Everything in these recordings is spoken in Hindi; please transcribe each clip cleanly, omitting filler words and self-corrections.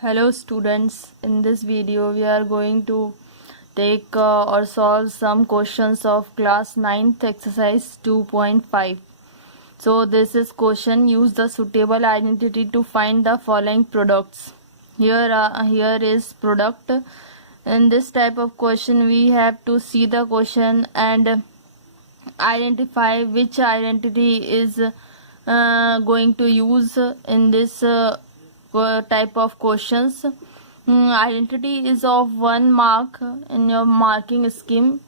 Hello students, in this video we are going to take or solve some questions of class 9th exercise 2.5. So this is question, use the suitable identity to find the following products. Here is product. In this type of question we have to see the question and identify which identity is going to use in this type of questions. Identity is of 1 mark in your marking scheme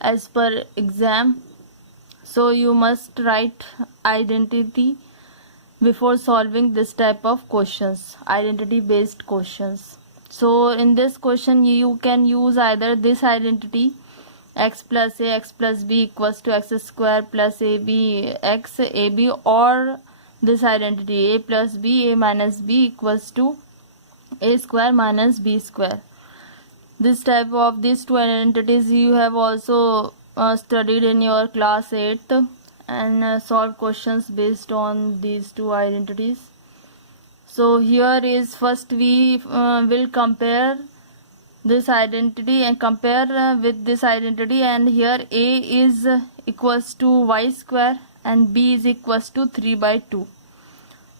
as per exam, so you must write identity before solving this type of questions, identity based questions. So in this question you can use either this identity, x plus a x plus b equals to x square plus ab x ab, or this identity a plus b a minus b equals to a square minus b square. This type of these two identities you have also studied in your class 8th and solved questions based on these two identities. So here is first we will compare this identity and compare with this identity, and here a is equals to y square and b is equals to 3 by 2.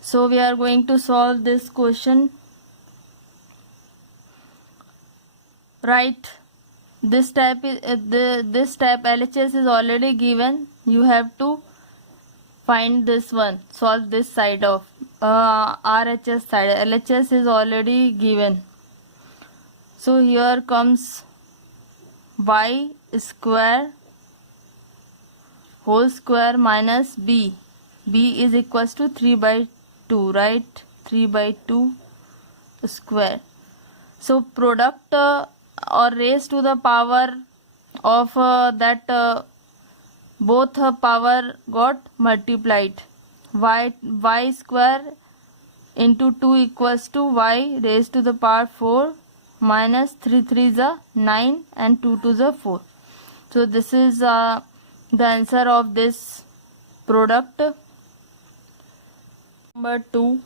So we are going to solve this question. Right, this type is this type LHS is already given. You have to find this one, solve this side of RHS side. LHS is already given. So here comes y square whole square minus b. b is equals to 3 by 2, right? 3 by 2 square. So product or raised to the power of both power got multiplied. Y square into 2 equals to y raised to the power 4 minus 3 3 is 9 and 2 2 is 4. So this is the answer of this product. Number 2,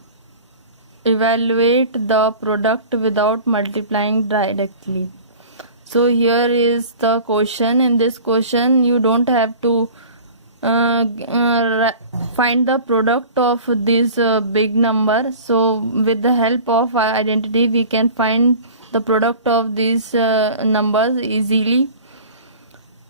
evaluate the product without multiplying directly. So here is the question. In this question you don't have to find the product of this big number. So with the help of identity we can find the product of these numbers easily.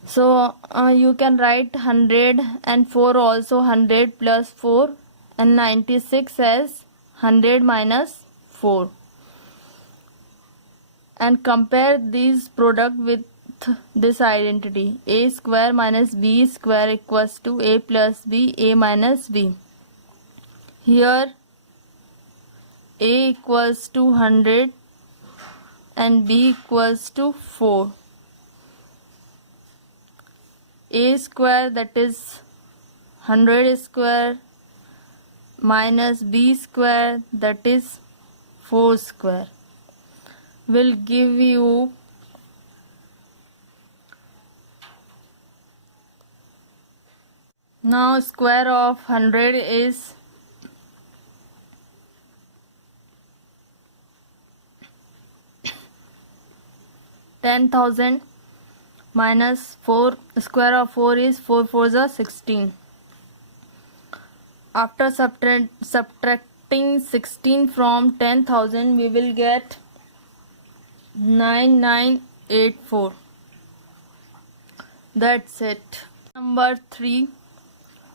So you can write 104 also, 100 plus 4, and 96 as 100 minus 4, and compare these product with this identity. A square minus b square equals to a plus b, a minus b. Here a equals to 100 and b equals to 4. A square, that is 100 square, minus b square, that is 4 square, will give you now square of 100 is 10,000 minus 4, square of 4 is 4 4s are 16. After subtracting 16 from 10,000 we will get 9984. That's it. Number 3,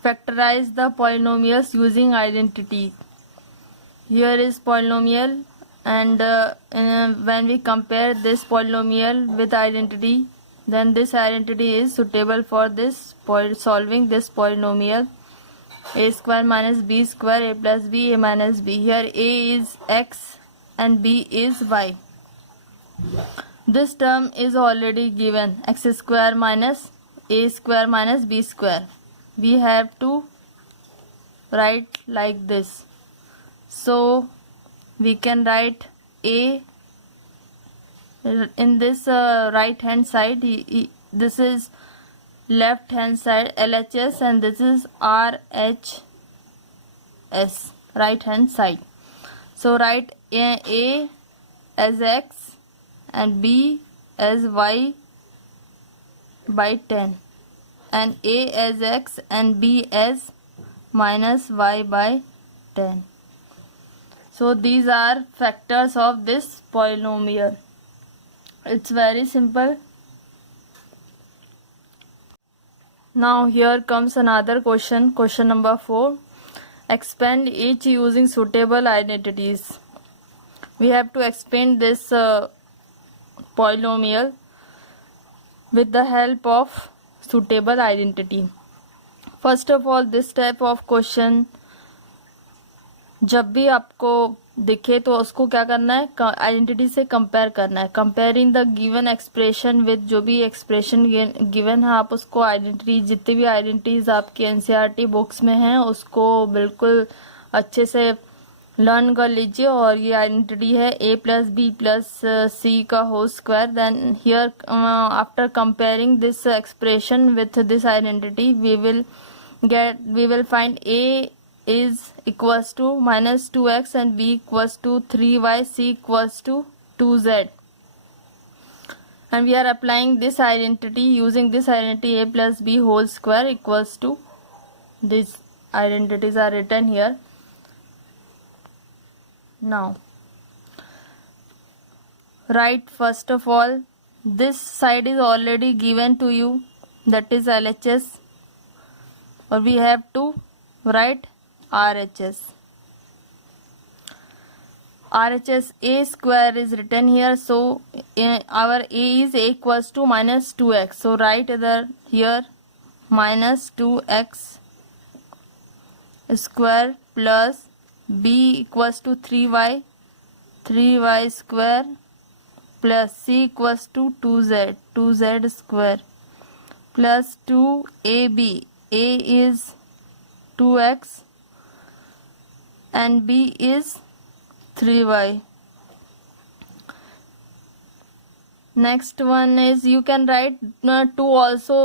factorize the polynomials using identity. Here is polynomial, and when we compare this polynomial with identity, then this identity is suitable for this solving this polynomial. A square minus b square, a plus b, a minus b. Here a is x and b is y. This term is already given, x square minus a square minus b square. We have to write like this. So we can write a in this right hand side. This is left hand side LHS, and this is RHS, right hand side. So write A as x and B as y by 10 and A as x and B as minus y by 10. So these are factors of this polynomial. It's very simple. Now here comes another question, question number 4. Expand each using suitable identities. We have to expand this polynomial with the help of suitable identity. First of all, this type of question जब भी आपको दिखे तो उसको क्या करना है, आइडेंटिटी से कंपेयर करना है. Comparing the given expression with जो भी एक्सप्रेशन गिवन है, आप उसको आइडेंटिटी, जितनी भी आइडेंटिटीज आपकी एनसीईआरटी बुक्स में हैं उसको बिल्कुल अच्छे से लर्न कर लीजिए. और ये आइडेंटिटी है a plus B plus C का whole square. Then here after comparing this expression with this identity we will find a is equals to minus 2x and b equals to 3y, c equals to 2z, and we are applying this identity. Using this identity, a plus b whole square equals to, these identities are written here. Now write, first of all, this side is already given to you, that is LHS, or we have to write RHS. RHS a square is written here, so our a is a equals to minus 2x. So write here minus 2x square plus b equals to 3y square plus c equals to 2z square plus 2ab. A is 2x and b is 3y. Next one is you can write 2 also.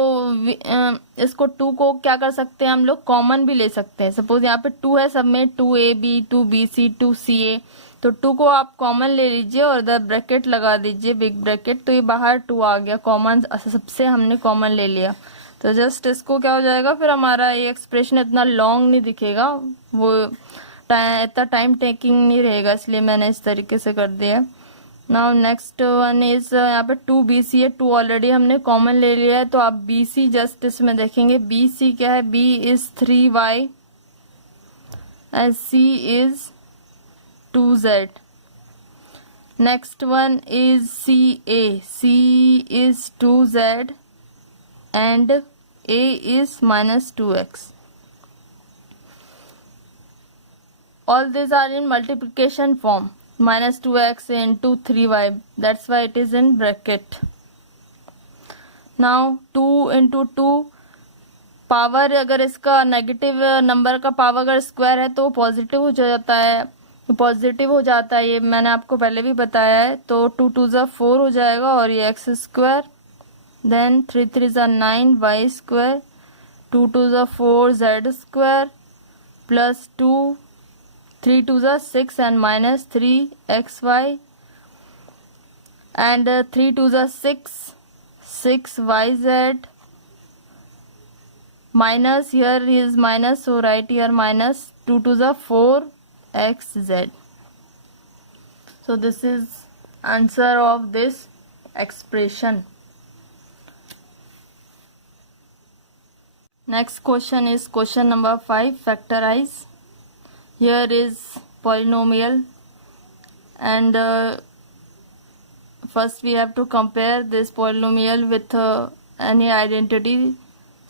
इसको 2 को क्या कर सकते हैं हम लोग, कॉमन भी ले सकते हैं. सपोज यहाँ पे 2 है सब में, 2ab 2bc 2ca, तो 2 को आप कॉमन ले लीजिए और इधर ब्रैकेट लगा दीजिए, बिग ब्रैकेट, तो ये बाहर 2 आ गया कॉमन, सबसे हमने कॉमन ले लिया. तो जस्ट इसको क्या हो जाएगा, फिर हमारा ये एक्सप्रेशन इतना लॉन्ग नहीं दिखेगा, वो इतना टाइम टेकिंग नहीं रहेगा, इसलिए मैंने इस तरीके से कर दिया. नाउ नेक्स्ट वन इज यहाँ पे 2bc है, 2 ऑलरेडी हमने कॉमन ले लिया है, तो आप bc जस्ट इसमें देखेंगे. bc क्या है, b is 3y and c is 2z. Next one is c is 2z and a is minus 2x. All these are in multiplication form, minus 2x into 3y, that's why it is in bracket. Now 2 into 2 power, अगर इसका नेगेटिव नंबर का पावर अगर स्क्वायर है तो पॉजिटिव हो जाता है, ये मैंने आपको पहले भी बताया है. तो 2 2 ज़ा 4 हो जाएगा और ये x स्क्वायर, then 3 3 ज़ा 9 y स्क्वायर, 2 2 ज़ा 4 z स्क्वायर प्लस 2 3 2 ज़ा 6 and minus 3 xy and 3 2 ज़ा 6 yz minus, here is minus, so write here minus 2 2 ज़ा 4 xz. So this is answer of this expression. Next question is question number 5, factorize. Here is polynomial and first we have to compare this polynomial with any identity.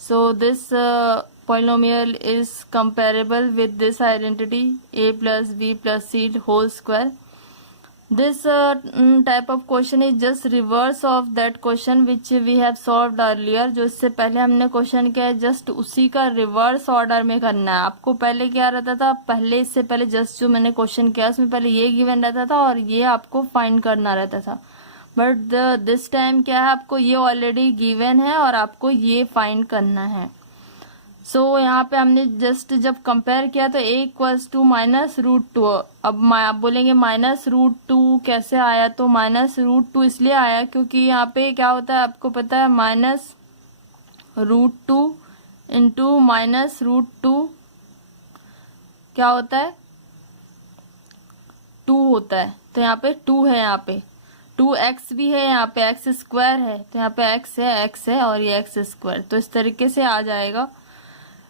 So this polynomial is comparable with this identity, a plus b plus c whole square. This type of question is just reverse of that question which we have solved earlier. जो इससे पहले हमने क्वेश्चन किया है जस्ट उसी का रिवर्स ऑर्डर में करना है. आपको पहले क्या रहता था, पहले इससे पहले जस्ट जो मैंने क्वेश्चन किया उसमें पहले ये गिवन रहता था और ये आपको फाइंड करना रहता था. बट दिस टाइम क्या है, आपको ये ऑलरेडी गिवन है और आपको ये फाइंड करना है. सो यहाँ पे हमने जस्ट जब कंपेयर किया तो a इक्वल्स टू -√2। अब आप बोलेंगे -√2 कैसे आया, तो -√2 इसलिए आया क्योंकि यहाँ पे क्या होता है आपको पता है, -√2 इंटू -√2 क्या होता है, 2 होता है। तो यहाँ पे 2 है, यहाँ पे 2x भी है, यहाँ पे x स्क्वायर है, तो यहाँ पे x है और ये x स्क्वायर, तो इस तरीके से आ जाएगा।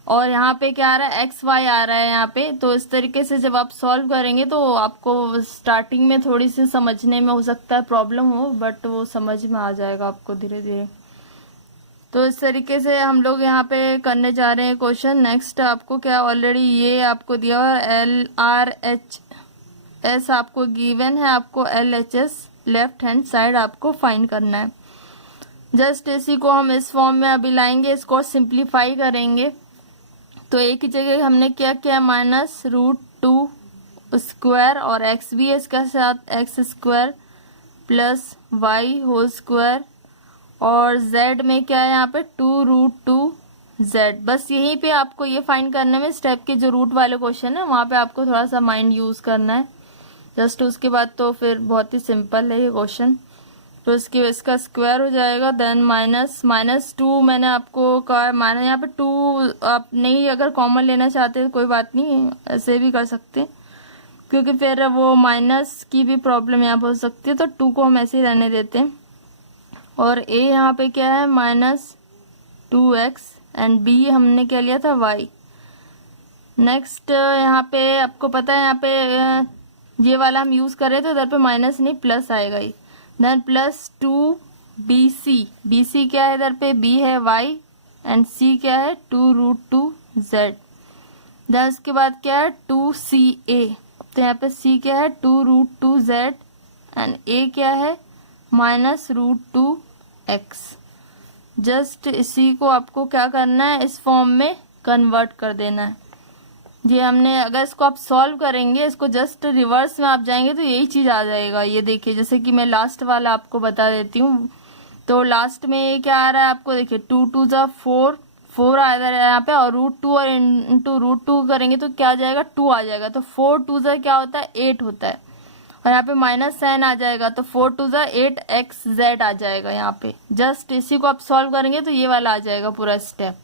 और यहाँ पे क्या आ रहा है, एक्स वाई आ रहा है यहाँ पे। तो इस तरीके से जब आप सॉल्व करेंगे तो आपको स्टार्टिंग में थोड़ी सी समझने में हो सकता है प्रॉब्लम हो, बट वो समझ में आ जाएगा आपको धीरे धीरे। तो इस तरीके से हम लोग यहाँ पे करने जा रहे हैं क्वेश्चन। नेक्स्ट आपको क्या, ऑलरेडी ये आपको दिया हुआ है LRHS आपको गिवन है, आपको LHS लेफ्ट हैंड साइड आपको फाइंड करना है। जस्ट इसी को हम इस फॉर्म में अभी लाएंगे, इसको सिंप्लीफाई करेंगे। तो एक ही जगह हमने क्या किया, -√2 स्क्वायर और x भी है इसके साथ, x square plus y whole square, और z में क्या है यहाँ पे 2√2z। बस यहीं पे आपको ये फाइंड करने में स्टेप के जो रूट वाले क्वेश्चन है वहाँ पे आपको थोड़ा सा माइंड यूज करना है जस्ट। उसके बाद तो फिर बहुत ही सिंपल है ये क्वेश्चन। तो इसका स्क्वायर हो जाएगा, देन -2 मैंने आपको कहा, माना यहाँ पे 2 आप नहीं अगर कॉमन लेना चाहते तो कोई बात नहीं, ऐसे भी कर सकते क्योंकि फिर वो माइनस की भी प्रॉब्लम यहाँ पर हो सकती है, तो 2 को हम ऐसे ही रहने देते हैं। और a यहाँ पे क्या है -2x एंड b हमने क्या लिया था y। नेक्स्ट यहाँ पे आपको पता है यहाँ पे ये वाला हम यूज कर रहे थे, इधर पे माइनस नहीं प्लस आएगा ही। देन +2bc, bc क्या है इधर पे, b है y एंड c क्या है 2√2z। देन उसके बाद क्या है 2ca, तो यहाँ पे c क्या है 2√2z एंड a क्या है -√2x। जस्ट इसी को आपको क्या करना है, इस फॉर्म में कन्वर्ट कर देना है। ये हमने अगर इसको आप सॉल्व करेंगे, इसको जस्ट रिवर्स में आप जाएंगे तो यही चीज आ जाएगा। ये देखिए, जैसे कि मैं लास्ट वाला आपको बता देती हूँ। तो लास्ट में ये क्या आ रहा है आपको, देखिए 2 2 जा 4 आ रहा है यहाँ पे, और √2 और इंटू √2 करेंगे तो क्या आ जाएगा 2 आ जाएगा। तो 4 2 जा क्या होता है 8 होता है, और यहाँ पे माइनस साइन आ जाएगा, तो 4 2 जा 8xz आ जाएगा यहाँ पे। जस्ट इसी को आप सॉल्व करेंगे तो ये वाला आ जाएगा पूरा स्टेप।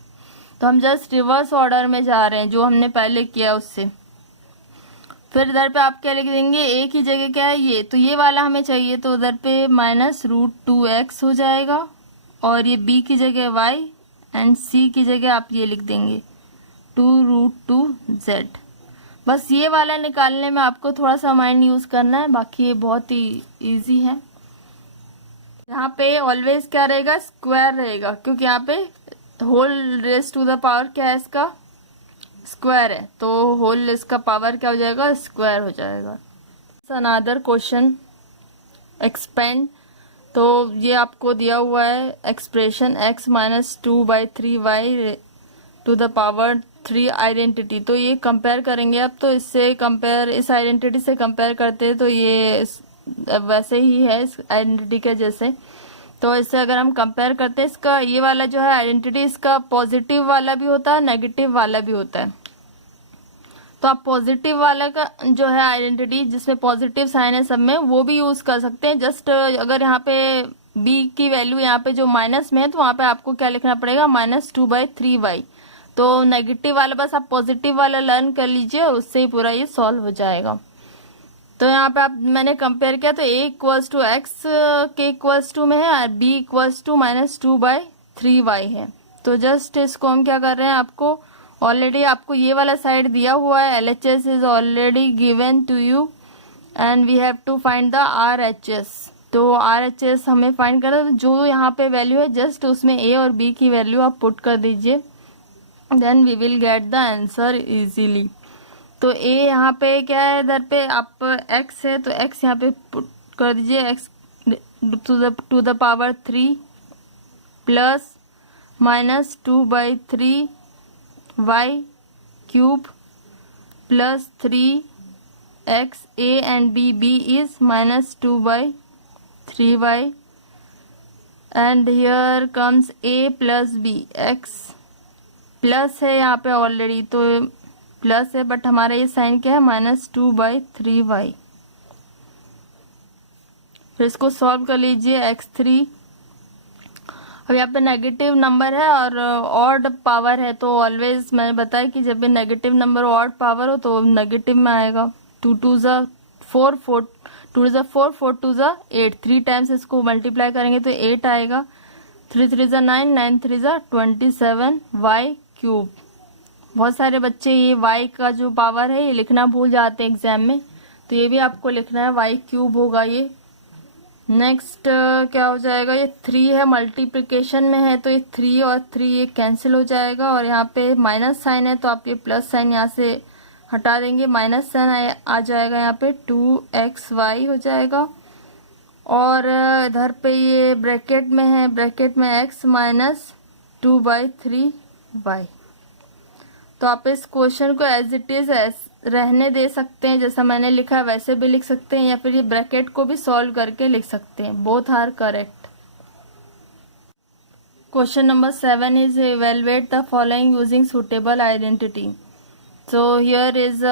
तो हम जस्ट रिवर्स ऑर्डर में जा रहे हैं जो हमने पहले किया उससे। फिर इधर पे आप क्या लिख देंगे, एक ही जगह क्या है ये, तो ये वाला हमें चाहिए, तो उधर पे -√2x हो जाएगा, और ये b की जगह y एंड c की जगह आप ये लिख देंगे 2√2z। बस ये वाला निकालने में आपको थोड़ा सा माइंड यूज करना है, बाकी ये बहुत ही इजी है। यहाँ पे ऑलवेज क्या रहेगा, स्क्वायर रहेगा, क्योंकि यहाँ पे whole raise to the power क्या है इसका, स्क्वायर है, तो होल इसका पावर क्या हो जाएगा, स्क्वायर हो जाएगा। Another question expand. तो ये आपको दिया हुआ है expression x -2/3y to the power 3 identity. तो ये कंपेयर करेंगे अब, तो इससे कंपेयर, इस आइडेंटिटी से कंपेयर करते हैं तो ये वैसे ही है इस आइडेंटिटी के जैसे। तो इससे अगर हम कंपेयर करते हैं, इसका ये वाला जो है आइडेंटिटी, इसका पॉजिटिव वाला भी होता है नेगेटिव वाला भी होता है। तो आप पॉजिटिव वाला का जो है आइडेंटिटी जिसमें पॉजिटिव साइन है सब में, वो भी यूज कर सकते हैं। जस्ट अगर यहाँ पे b की वैल्यू यहाँ पे जो माइनस में है तो वहाँ पे आपको क्या लिखना पड़ेगा -2/3y। तो नेगेटिव वाला बस आप पॉजिटिव वाला लर्न कर लीजिए, उससे ही पूरा ये सॉल्व हो जाएगा। तो यहाँ पे आप मैंने कंपेयर किया तो a इक्वल्स टू x के इक्वल्स टू में है और b इक्वल्स टू -2/3y है। तो जस्ट इसको हम क्या कर रहे हैं, आपको ऑलरेडी आपको ये वाला साइड दिया हुआ है, LHS is already given to you and we have to find the RHS। तो RHS हमें फाइंड करना है, तो जो यहाँ पे वैल्यू है जस्ट उसमें a और b की वैल्यू आप पुट कर दीजिए, then we will get the answer easily. तो a यहाँ पे क्या है, इधर पे आप x है तो x यहाँ पे पुट कर दीजिए, x to the power 3 plus -2/3 y cube plus 3x, a and b is -2/3y and here comes a plus b, x plus है यहाँ पे ऑलरेडी, तो प्लस है बट हमारा ये साइन क्या है, -2/3y। फिर इसको सॉल्व कर लीजिए, x3। अब यहाँ पे नेगेटिव नंबर है और ऑड पावर है, तो ऑलवेज मैंने बताया कि जब भी नेगेटिव नंबर ऑड पावर हो तो नेगेटिव में आएगा। 2 2 ज़ा 4, 4 2 ज़ा 4, 4 2 ज़ा 8, 3 टाइम्स इसको मल्टीप्लाई करेंगे तो 8 आएगा। 3 3 ज़ा 9, 9 3 ज़ा 27 y³। बहुत सारे बच्चे ये y का जो पावर है ये लिखना भूल जाते हैं एग्जाम में, तो ये भी आपको लिखना है, y³ होगा ये। नेक्स्ट क्या हो जाएगा, ये 3 है, मल्टीप्लिकेशन में है तो ये 3 और 3 ये कैंसिल हो जाएगा, और यहाँ पे माइनस साइन है तो आप ये प्लस साइन यहाँ से हटा देंगे, माइनस साइन आ जाएगा, यहाँ पे 2xy हो जाएगा। और इधर पे ये ब्रैकेट में है, ब्रैकेट में x माइनस 2/3y। तो आप इस क्वेश्चन को एज इट इज रहने दे सकते हैं, जैसा मैंने लिखा है वैसे भी लिख सकते हैं, या फिर ये ब्रैकेट को भी सॉल्व करके लिख सकते हैं, both are correct. Question number 7 is evaluate the following using suitable identity. So here is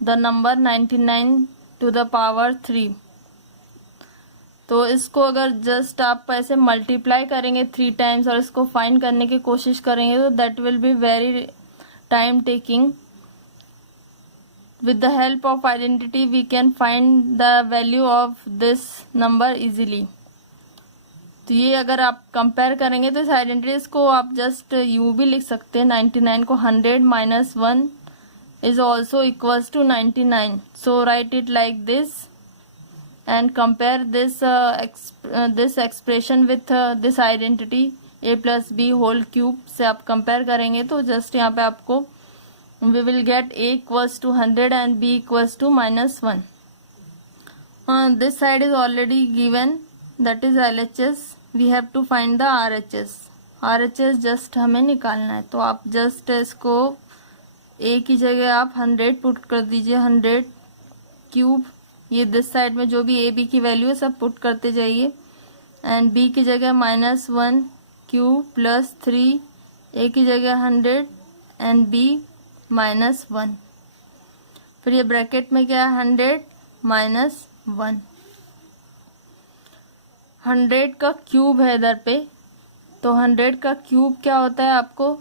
the number 99 to the power 3। तो इसको अगर जस्ट आप ऐसे मल्टीप्लाई करेंगे 3 टाइम्स और इसको फाइंड करने की कोशिश करेंगे तो that will be very time taking. With the help of identity we can find the value of this number easily. तो ये अगर आप कंपेयर करेंगे तो इस आइडेंटिटीज को आप जस्ट यूं भी लिख सकते हैं, 99 को 100 - 1 is also equals to 99, so write it like this and compare this expression with this identity a plus b whole cube से आप कंपेयर करेंगे तो जस्ट यहाँ पे आपको we will get a equals to 100 and b equals to -1. This side is already given, that is LHS, we have to find the RHS just हमें निकालना है। तो आप जस्ट इसको a की जगह आप 100 पुट कर दीजिए, 100 क्यूब, ये दिस साइड में जो भी a b की वैल्यू है सब पुट करते जाइए, एंड b की जगह -1 क्यूब प्लस 3, a की जगह 100 एंड b -1। फिर ये ब्रैकेट में क्या है, 100 - 1, 100 का क्यूब है इधर पे, तो 100 का क्यूब क्या होता है आपको,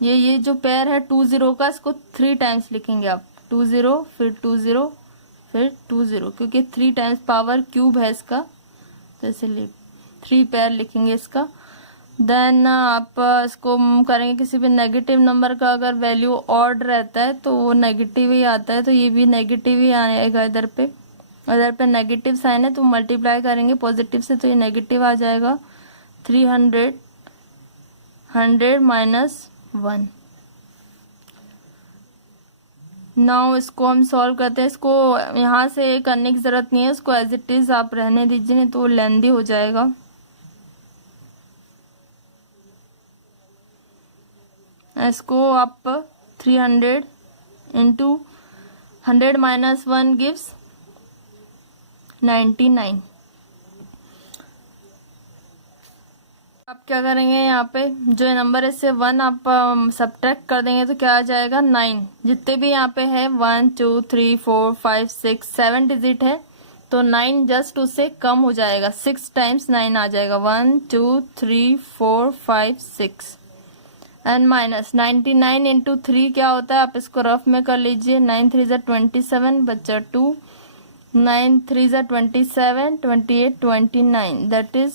ये जो पेयर है 20 का, इसको 3 टाइम्स लिखेंगे आप, 20 फिर 20 फिर 20, क्योंकि 3 टाइम्स पावर क्यूब है इसका, तो इसलिए 3 पेयर लिखेंगे इसका। देन आप इसको करेंगे किसी भी नेगेटिव नंबर का अगर वैल्यू ऑड रहता है तो वो नेगेटिव ही आता है, तो ये भी नेगेटिव ही आएगा इधर पे। इधर पे नेगेटिव साइन है तो मल्टीप्लाई करेंगे पॉजिटिव से तो ये नेगेटिव आ जाएगा, 300 100 - 1। नाउ इसको हम सॉल्व करते हैं, इसको यहाँ से करने की जरूरत नहीं है, इसको एज इट इज आप रहने दीजिए, नहीं तो वो लेंदी हो जाएगा। इसको आप 300 इंटू 100 - 1 गिव्स 99। आप क्या करेंगे, यहाँ पे जो नंबर है इससे 1 आप सब्ट्रैक्ट कर देंगे तो क्या आ जाएगा, 9। जितने भी यहाँ पे है 1 2 3 4 5 6 7 डिजिट है, तो 9 जस्ट उससे कम हो जाएगा, 6 टाइम्स 9 आ जाएगा, 1 2 3 4 5 6 एंड माइनस 99 इंटू 3 क्या होता है, आप इसको रफ में कर लीजिए, 9 3 ज़ा 27 बच्चा 2, 9 3 ज़ा 27 28 29, दैट इज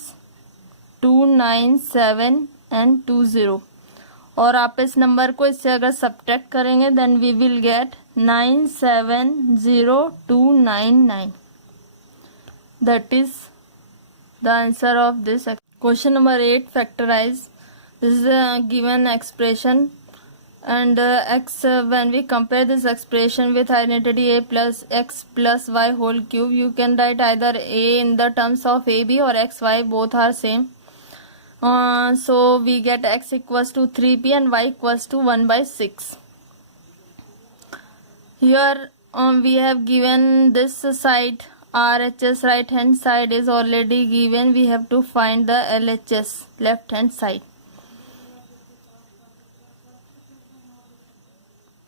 297 एंड 20। और आप इस नंबर को इससे अगर सब्ट्रैक्ट करेंगे then we will get 970299, that is the answer of this question number 8। Factorise this is a given expression and x when we compare this expression with identity a plus x plus y whole cube, you can write either a in the terms of ab or xy, both are same. So we get x equals to 3p and y equals to 1/6. Here we have given this side RHS, right hand side is already given, we have to find the LHS, left hand side.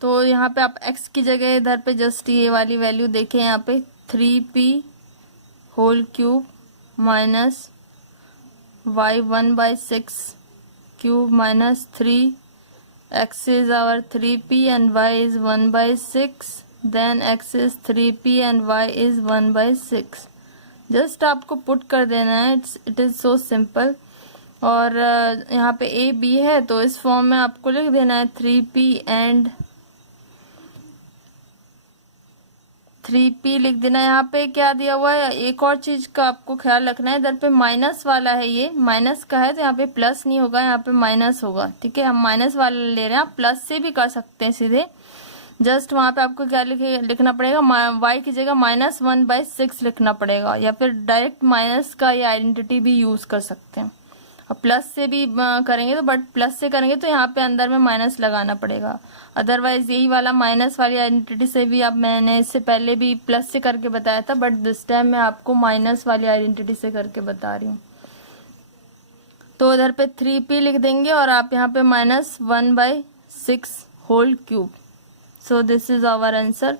तो यहाँ पे आप x की जगह इधर पे जस्ट ये वाली वैल्यू देखें, यहाँ पे 3p whole cube minus y 1/6 cube minus 3x is our 3p and y is 1/6, then x is 3p and y is 1/6. Just आपको पुट कर देना है, इट इज़ सो सिंपल। और यहाँ पे a b है तो इस फॉर्म में आपको लिख देना है 3p एंड 3p लिख देना है। यहाँ पे क्या दिया हुआ है, एक और चीज का आपको ख्याल रखना है, इधर पे माइनस वाला है, ये माइनस का है तो यहाँ पे प्लस नहीं होगा, यहाँ पे माइनस होगा। ठीक है, हम माइनस वाला ले रहे हैं, आप प्लस से भी कर सकते हैं सीधे। जस्ट वहाँ पे आपको क्या लिखना पड़ेगा, y की जगह -1/6 लिखना पड़ेगा, या फिर डायरेक्ट माइनस का ये आइडेंटिटी भी यूज कर सकते हैं। अब प्लस से भी करेंगे तो, बट प्लस से करेंगे तो यहाँ पे अंदर में माइनस लगाना पड़ेगा। अदरवाइज यही वाला माइनस वाली आइडेंटिटी से भी आप, मैंने इससे पहले भी प्लस से करके बताया था, बट दिस टाइम मैं आपको माइनस वाली आइडेंटिटी से करके बता रही हूँ। तो उधर पे 3p लिख देंगे और आप यहाँ पे -1/6 whole cube. So this is our answer.